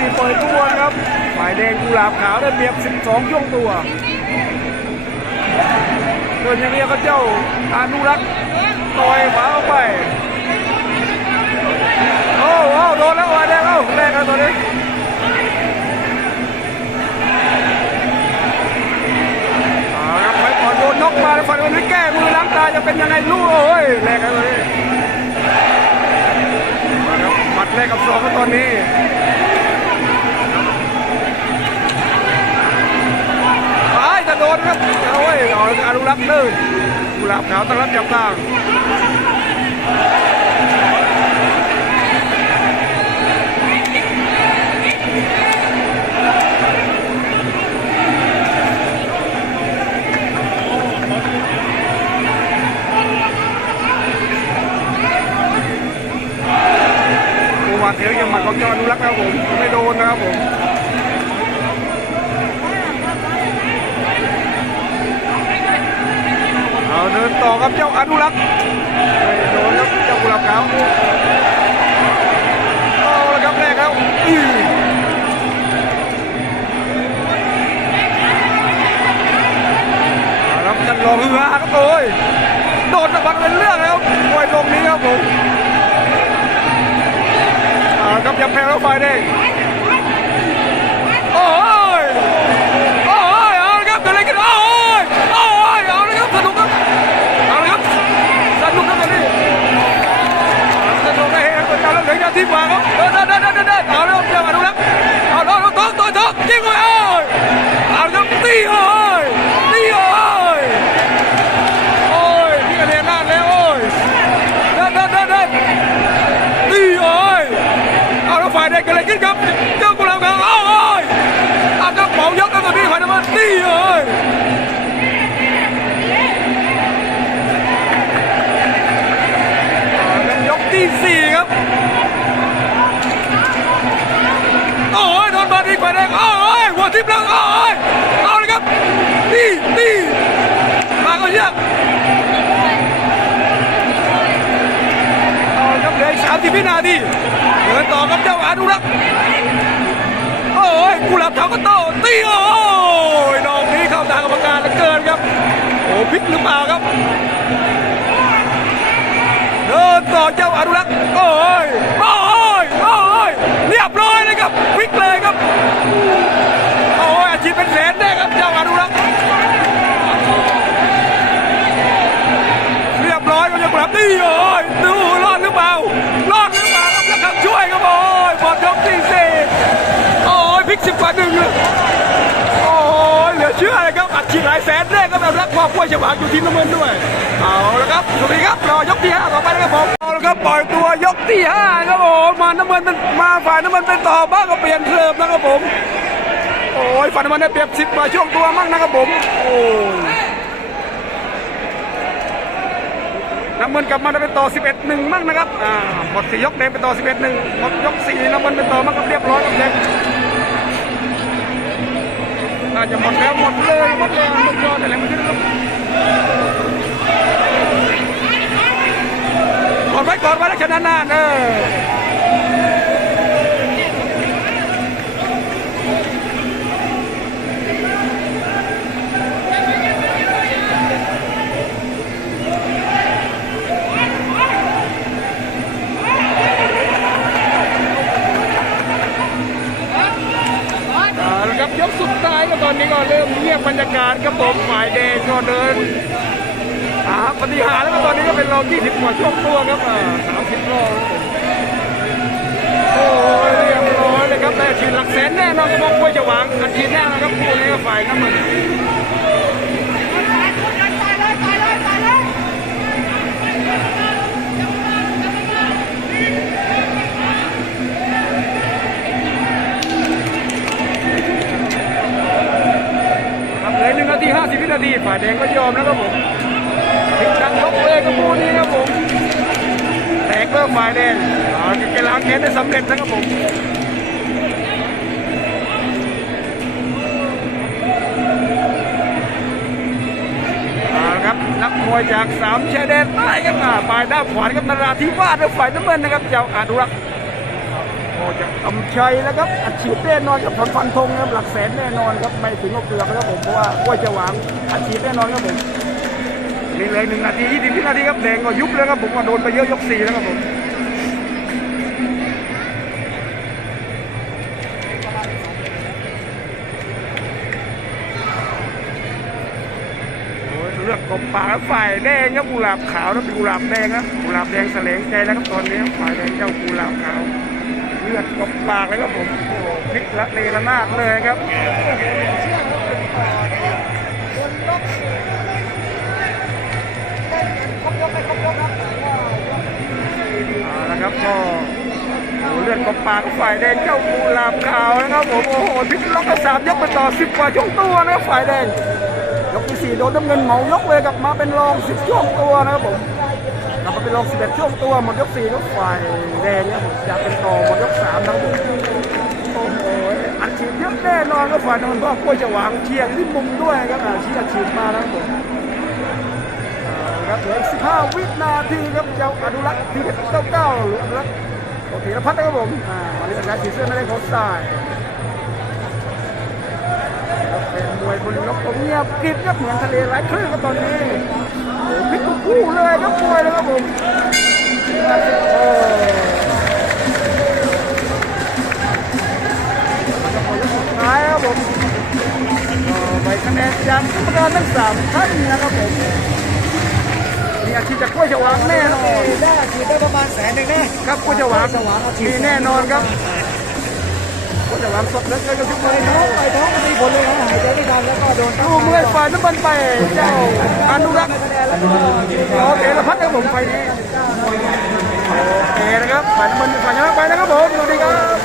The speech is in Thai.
สี่ปล่อยตัวครับฝ่ายแดงกุหลาบขาวได้เปรียบ12ช่วงตัวเดินย่างนี้ก็เจ้าอนุรักษ์ต่อยขวาเข้าไปโอ้โหโดนแล้วฝ่ายแดงเอ้าแรกกันตัวนี้ไปก่อนโดนนกมาแล้วฝ่ายโดนนี้แก้มือล้างตาจะเป็นยังไงรู้โอ้ยแรกกันตัวนี้ กุหลาบขาวตั้งรับจับทางตัวหมัดเดียวยังหมัดของเจ้าอนุรักษ์นะครับผมไม่โดนนะครับผม ต่อครับเจ้าอนุรักษ์โดนครับเจ้ากุหลาบขาวเอาละครับแรกครับอื้อเอาละครับจันลองฮือฮาครับโอ้ยโดนตะบันเป็นเรื่องแล้วโอ้ยตรงนี้ครับผมครับยังแพ้แล้วฝ่ายแดง เดินเดินเดินเอาละครับยังอนุรักษ์เอาละครับตัวตัวตัวยิงไปโอ้ยเอาละครับตีโอ้ยตีโอ้ยโอ้ยพี่กระเด็นหน้าแล้วโอ้ยเดินเดินเดินเดินตีโอ้ยเอาแล้วฝ่ายแดงเกิดอะไรขึ้นครับเจ้ากุหลาบขาวเอาเอ้ยเอาครับเป่ายกกันตอนนี้ฝ่ายน้ำมันนี่เอ้ยเอาละครับยกที่สี่ครับ บวินาทีเดินต่อกับเจ้าอานุรักษ์โอ้ยกุหลาบเขาก็โตตีโอ้ยดอกนี้เข้าทางกรรมการเหลือเกินครับ โอ้พลิกหรือเปล่าครับเดินต่อเจ้าอานุรักษ์โอ้ยโอ้ สิบกว่าหนึ่งเลยโอ้โเหลือเชื่อเลยครับอัดฉีดหลายแสนเร่ก็แบบรักความป่วยฉวางอยู่ที่น้ำเงินด้วย เอาละครับสวัสดีครับรอยกที่ห้าต่อไปนะครับผมเอาละครับปล่อยตัวยกที่ห้5ครับผมมาน้ำเงินมันมาฝ่ายน้ำเงินเป็นต่อบ้างก็เปลี่ยนเพลิมนะครับผมโอ้ยฝ่ายน้ำมันได้เปรียบสิบมาช่วงตัวมากนะครับผมโอ้น้ำมันกลับมาได้เป็นต่อสิบเอ็ดหนึ่งมากนะครับ อ่า หมดสี่ยกเดงเป็นต่อสิบเอ็ดหนึ่งหมดยกสี่น้ำมันเป็นต่อมากก็เรียบร้อย น่าจะหมดแล้วหมดเลยหมดเลยหมดยอดอะไรไม่ขึ้นครับกดไว้กดไว้แล้วชนะหนานเออ รียบบรรยากาศครับผมฝ่ายแดงก็เดินหาปฏิหารแล้วก็ตอนนี้ก็เป็นรอง20กว่าช่วงตัวครับสามสิบรอบโอ้ยเรียบร้อยเลยครับแต่ชีนหลักแสนแน่นอนครับมอกล้วยจะหวังอันฉีดแน่นอนครับคู่นี้ก็ฝ่ายน้ำมัน ฝ่ายแดงก็ยอมแล้วครับผมถึงดังยกเลยกับคู่นี้ครับผมแตกเริ่มฝ่ายแดงเอาแกล้างแค้นได้สำเร็จนะครับผมเอาครับนักมวยจากสามชายแดนใต้ครับอ่าฝ่ายด้านขวาครับนราธิวาสและฝ่ายน้ำเงินนะครับเจ้าอนุรักษ์ ก็จะกำชัยแล้วครับอัดฉีดแน่นอนกับผลฟันธงนะครับหลักแสนแน่นอนครับไม่ถึงก็เกลือครับผมเพราะว่ากล้วยจะหวางอัดฉีดแน่นอนครับผมนี่เลยหนึ่งนาทียี่สิบวินาทีครับแดงก็ยุบแล้วครับผมมาโดนไปเยอะยกสี่แล้วครับผมโอ้ยเลือกกบปากฝ่ายแดงครับกุหลาบขาวนะเป็นกุหลาบแดงนะกุหลาบแดงแสลงใจแล้วครับตอนนี้ฝ่ายแดงเจ้ากุหลาบขาว เลือดกบปากเลยครับผมโอ้โหพลิกละเลระนาดเลยครับเอาละครับก็โอ้โหเลือดกบปากฝ่ายแดงเจ้ากุหลาบขาวนะครับผมโอ้โหพลิกล็อกกระสามยกไปต่อสิบกว่าช่วงตัวนะฝ่ายแดงยกที่สี่โดนน้ำเงินเหมายกเลยกลับมาเป็นรองสิบช่วงตัวนะครับผม กลับมาเป็นรองสิบเอ็ดช่วงตัวหมดยกสี่ก็ฝ่ายแดงนะครับผมอยากเป็นต่อหมดยกสามนะครับผมโอ้โหอัดฉีดเยอะแน่นอนก็ฝ่ายนนท์เพราะกล้วยจะหวางเชียร์ที่มุมด้วยครับอะชี้อัดฉีดมานะครับผมครับเหลืออีกสิบห้าวินาทีครับเจ้าอนุรักษ์ที่เก้าเก้าหรืออนุรักษ์โอเคแล้วพัฒนะครับผมอ่าวันนี้เป็นกาฉีดเสื้อไม่ได้โคสายเป็นมวยบนนกผมเงียบกริบครับเหมือนทะเลไร้คลื่นครับตอนนี้ คู่เลยครับมวยเลยครับผมโอ้สุดท้ายครับผมก็ใบคะแนนจากกรรมการทั้งสามท่านนะครับผมมีอาชีพจะกล้วยฉวางแน่นอนได้ฉีดได้ประมาณแสนหนึ่งนะครับกล้วยฉวางมีแน่นอนครับ กล้วยฉวางสดเหลือเกินกับทุกคนท้องไปท้องมันมีผลเลยนะหายใจไม่ทันแล้วก็โดนดูเมื่อยฝ่ายน้ำมันไปเจ้าอนุรักษ์คะแนนแล้วก็โอเคแล้วพัดครับผมไฟนี้โอเคนะครับฝ่ายน้ำมันฝ่ายชนะไปนะครับผมสวัสดีครับ